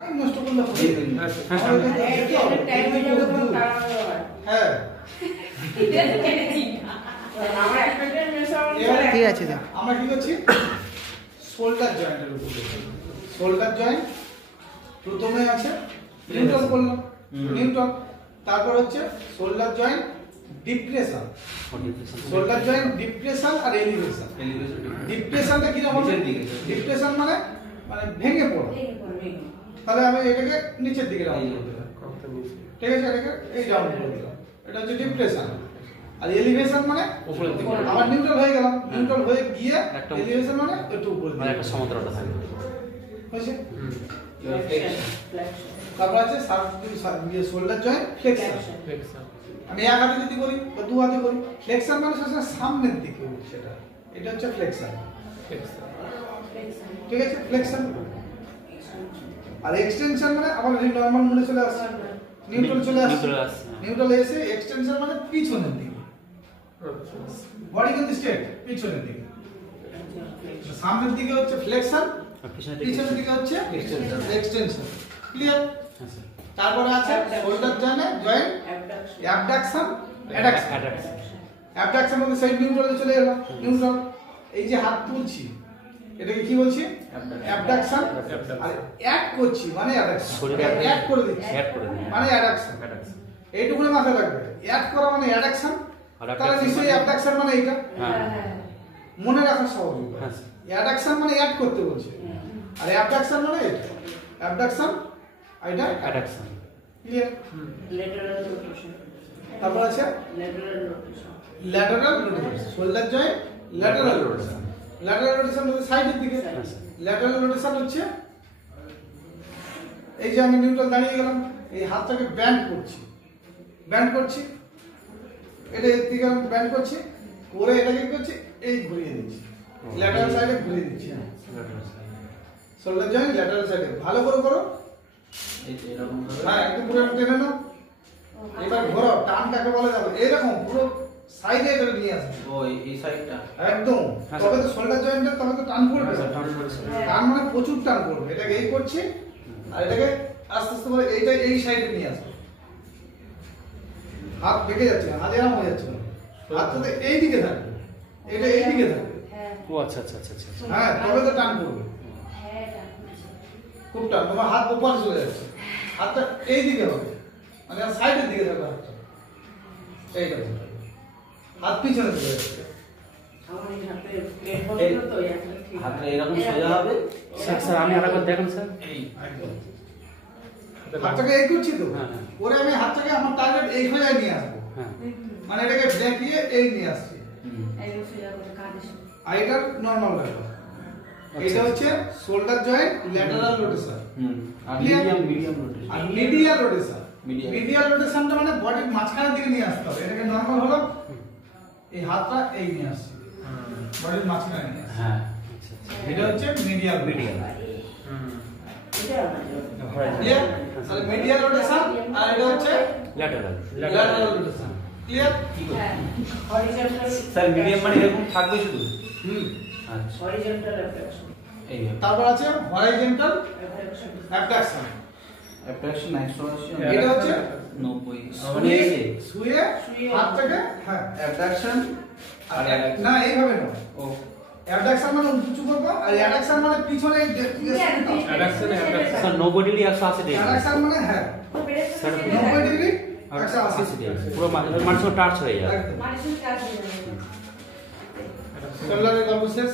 নষ্ট করলে হবে হ্যাঁ ঠিক আছে আমরা কি করছি শোল্ডার জয়েন্টের উপর শোল্ডার জয়েন্ট প্রথমে আছে নিউট্রাল করলাম নিউট্রাল তারপর হচ্ছে shoulder joint depression shoulder joint depression আর এলিভেশন ডিপ্রেশনটা কি রকম ডিপ্রেশন মানে মানে ভেঙে পড়া তাহলে আমি এটাকে নিচের দিকে রাউন্ড করে দিলাম ঠিক আছে এটাকে এই রাউন্ড করে দিলাম এটা হচ্ছে ডিপ্রেশন আর এলিভেশন মানে উপরের দিকে আবার নিউট্রাল হয়ে গেলাম নিউট্রাল হয়ে গিয়ে এলিভেশন মানে একটু উপরে মানে একটা সমান্তরালতা থাকবে হয়েছে তারপর আছে শোল্ডার জয়েন্ট ফ্লেক্সন আমি এক হাতে যদি করি বা দু হাতে করি ফ্লেক্সন মানে সবসময় সামনের দিকে সেটা এটা হচ্ছে ফ্লেক্সন ঠিক আছে ফ্লেক্সন আর এক্সটেনশন মানে আমাদের নরমাল মোডে চলে আসছে নিউট্রাল চলে আসছে নিউট্রাল এসে এক্সটেনশন মানে পিছনের দিকে বডি কিন্তু স্ট্রেট পিছনের দিকে সামনের দিকে হচ্ছে ফ্লেক্সন পিছনের দিকে হচ্ছে এক্সটেনশন ক্লিয়ার তারপরে আছে শোল্ডার জয়েন্ট অ্যাবডাকশন অ্যাবডাকশন মানে সেই নিউট্রালে চলে গেল নিউট্রাল এই যে হাত তুলছি এটাকে কি বলছি অ্যাবডাকশন আর অ্যাড করছি মানে অ্যাডাকশন অ্যাড করে দিচ্ছি মানে অ্যাডাকশন এইটুকুনি মাথায় রাখবে অ্যাড করা মানে অ্যাডাকশন তাহলে নিশ্চয়ই অ্যাবডাকশন মানে এইটা মনে রাখা সহজ অ্যাডাকশন মানে অ্যাড করতে বলছে আর অ্যাবডাকশন মানে এটা অ্যাবডাকশন আর এটা অ্যাডাকশন ক্লিয়ার ল্যাটারাল রোটেশন তারপর আছে lateral rotation shoulder joint lateral rotation lateral rotation হচ্ছে সাইডের দিকে ল্যাটারাল রোটেশন হচ্ছে এই যে আমি নিউট্রাল দাঁড়িয়ে গেলাম এই হাতটাকে ব্যান্ড করছি এটা এর দিকে ব্যান্ড করছি করে এটাকে কি করছি এই ঘুরিয়ে দিচ্ছি ল্যাটারাল সাইডে ঘুরিয়ে দিচ্ছি শোল্ডার জয়েন্ট ল্যাটারাল সাইডে ভালো করে করো হ্যাঁ একটু পুরো টেনে নাও এবার ঘোরো টান কাকে বলে যাবে এরকম পুরো সাইডে এটা নিয়ে আসবে ও এই সাইডটা একদম তবে তো শোল্ডার জয়েন্টে তবে তো টান পড়বে টান মানে প্রচুর টান পড়বে এটাকে এই করছি আর এটাকে আস্তে আস্তে করে এইটা এই সাইডে নিয়ে আসবে হাত বেঁকে যাচ্ছে হাত এরকম হয়ে যাচ্ছে হাত তো এই দিকে থাকবে এটা এই দিকে থাকবে ও আচ্ছা আচ্ছা আচ্ছা আচ্ছা হ্যাঁ তবে তো টান পড়বে খুব টান তোমার হাত উপরে চলে যাচ্ছে হাতটা এই দিকে হবে মানে সাইডের দিকে থাকবে হাতটা এইটা হাত পিছনে চলে যাচ্ছে হাতটা এরকম সোজা হবে স্যার স্যার আমি আরেকবার দেখেন স্যার এই হাতটাকে এই করছি তো ওরে আমি হাতটাকে আমার টার্গেট এইখানে নিয়ে আসবো মানে এটাকে দেখিয়ে এই নিয়ে আসছি আর এটা নরমাল ব্যাপার এটা হচ্ছে শোল্ডার জয়েন্ট ল্যাটারাল রোটেশন আর মিডিয়াম রোটেশন আর মিডিয়াল রোটেশন মিডিয়াল রোটেশনটা মানে বডির মাঝখানের দিকে নিয়ে আসতে হবে এটাকে নরমাল হলো এই হাতটা এই নিয়ে আসছে বডির মাঝখানে নিয়ে আসছে হ্যাঁ এটা হচ্ছে মিডিয়াল ক্লিয়ার তাহলে মিডিয়াল রোটেশন আর এটা হচ্ছে lateral rotation clear horizontal sir medium মানে এরকম থাকবে শুধু আচ্ছা হরিজন্টাল অ্যাবডাকশন এই তারপর আছে হরাইজন্টাল অ্যাবডাকশন অ্যাবডাকশন 180 এটা হচ্ছে 90 মানে এই যে শুয়ে হাতটাকে হ্যাঁ অ্যাবডাকশন আর না এইভাবে না ও অ্যাবডাকশন মানে উঁচু করবো আর অ্যাডাকশন মানে পিছনে স্যার 90 ডিগ্রি 180 ডিগ্রি অ্যাডাকশন মানে হ্যাঁ স্যার 90 ডিগ্রি 180 ডিগ্রি পুরো মানুষের টাচ হয়ে যায় শোল্ডারের গল্প শেষ